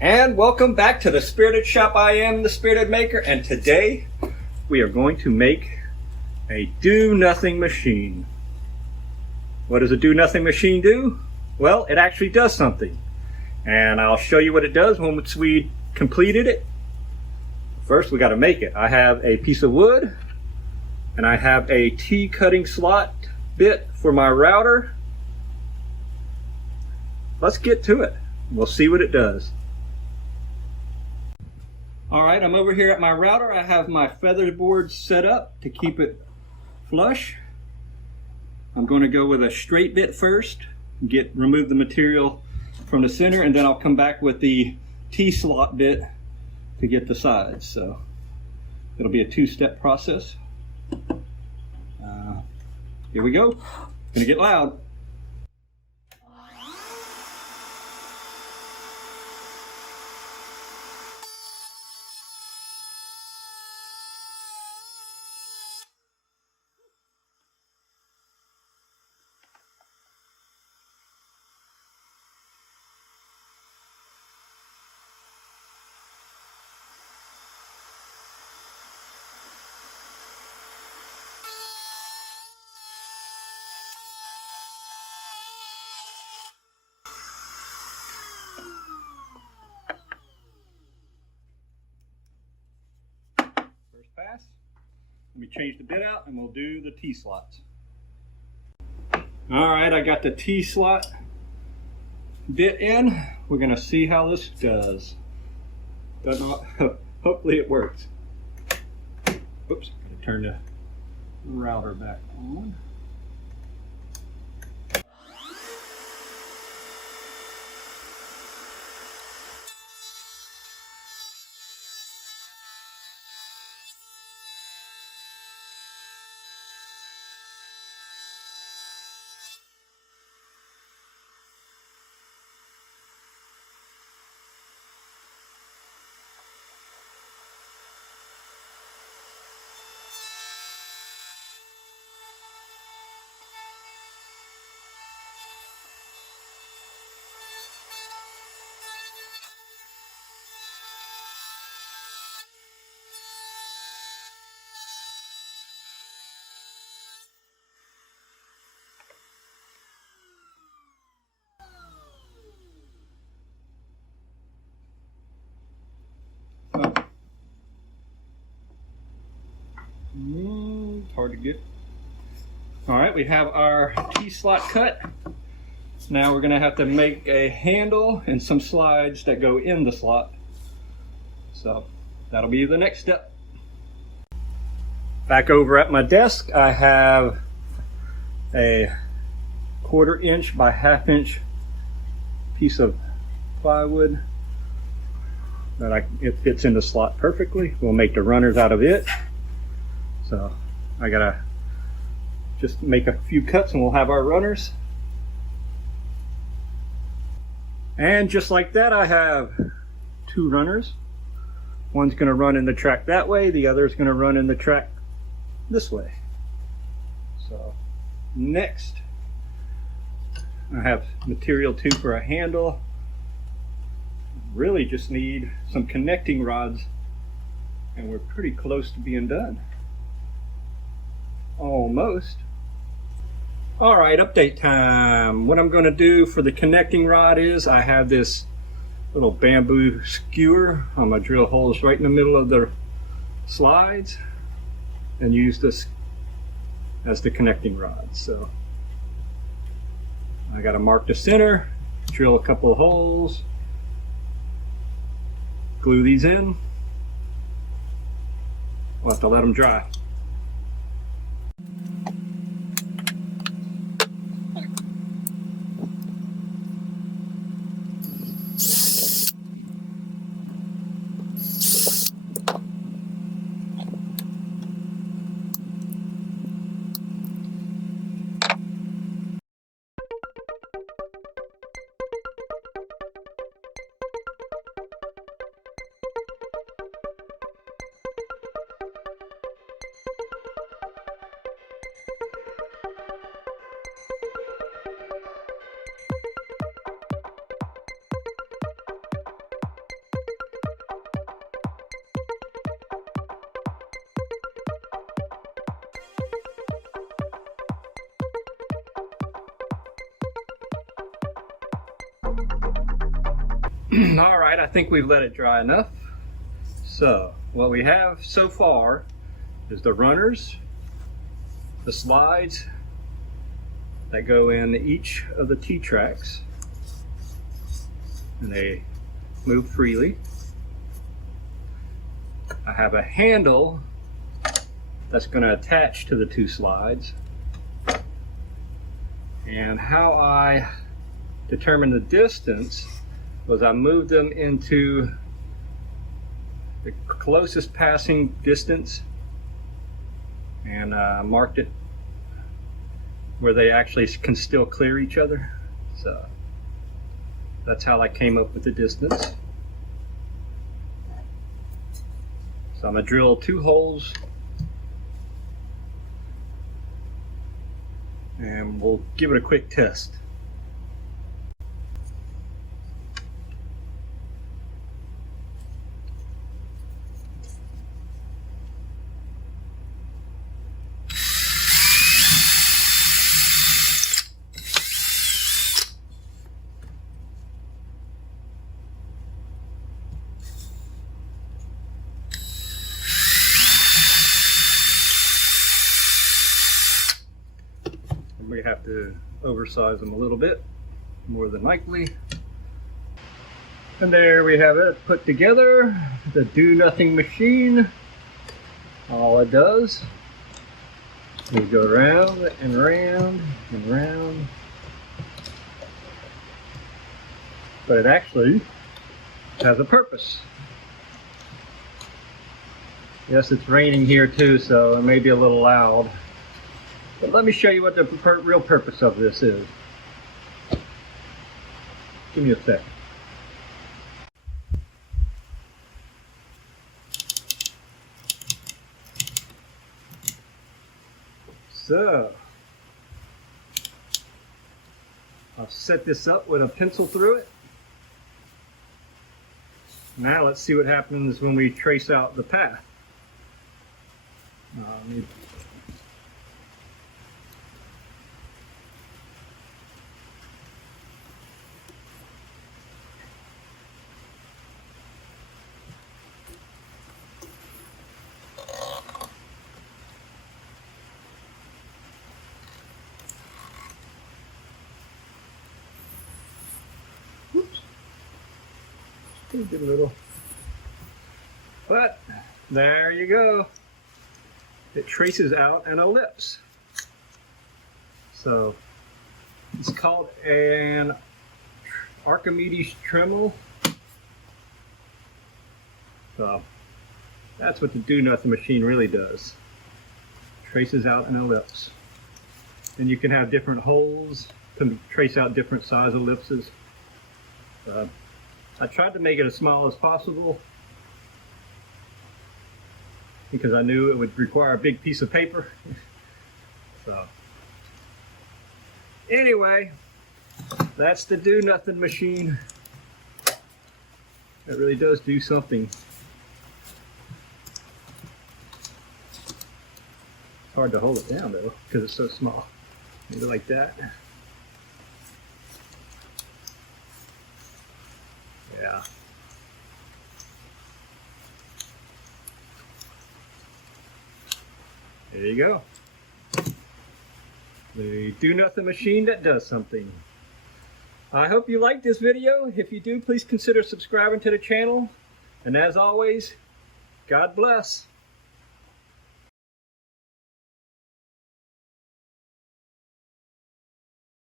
And welcome back to the Spirited Shop. I am the Spirited Maker, and today we are going to make a do-nothing machine. What does a do-nothing machine do? Well, it actually does something. And I'll show you what it does once we completed it. First, we got to make it. I have a piece of wood, and I have a T-cutting slot bit for my router. Let's get to it. We'll see what it does. All right, I'm over here at my router. I have my feather board set up to keep it flush. I'm going to go with a straight bit first, remove the material from the center, and then I'll come back with the T-slot bit to get the sides. So it'll be a two-step process. Here we go. It's gonna get loud. Pass. Let me change the bit out and we'll do the T-slots. Alright, I got the T-slot bit in. We're going to see how this does. Hopefully it works. Oops, I'm going to turn the router back on. It's hard to get. All right, we have our T-slot cut. Now we're going to have to make a handle and some slides that go in the slot. So that'll be the next step. Back over at my desk, I have a 1/4 inch by 1/2 inch piece of plywood that it fits in the slot perfectly. We'll make the runners out of it. So I gotta just make a few cuts and we'll have our runners. And just like that, I have 2 runners. One's gonna run in the track that way, the other's gonna run in the track this way. So next, I have material too for a handle. Really just need some connecting rods and we're pretty close to being done. Almost. All right, update time. What I'm going to do for the connecting rod is I have this little bamboo skewer. I'm going to drill holes right in the middle of the slides and use this as the connecting rod. So I got to mark the center, drill a couple of holes, glue these in. We'll have to let them dry. All right, I think we've let it dry enough. So what we have so far is the runners, the slides that go in each of the T-tracks, and they move freely. I have a handle that's going to attach to the two slides. And how I determined the distance was I moved them into the closest passing distance and marked it where they actually can still clear each other. So that's how I came up with the distance. So I'm going to drill 2 holes and we'll give it a quick test. We have to oversize them a little bit, more than likely. And there we have it put together, the Do Nothing machine. All it does is go round and round and round. But it actually has a purpose. Yes, it's raining here too, so it may be a little loud. But let me show you what the real purpose of this is. Give me a sec. So, I'll set this up with a pencil through it. Now let's see what happens when we trace out the path. Good little, but there you go. It traces out an ellipse. So it's called an Archimedes Tremel. So that's what the Do Nothing machine really does. Traces out an ellipse. And you can have different holes to trace out different size ellipses. I tried to make it as small as possible because I knew it would require a big piece of paper. So anyway, that's the Do Nothing machine. It really does do something. It's hard to hold it down though because it's so small. Maybe like that. Yeah. There you go. The Do Nothing machine that does something. I hope you liked this video. If you do, please consider subscribing to the channel. And as always, God bless.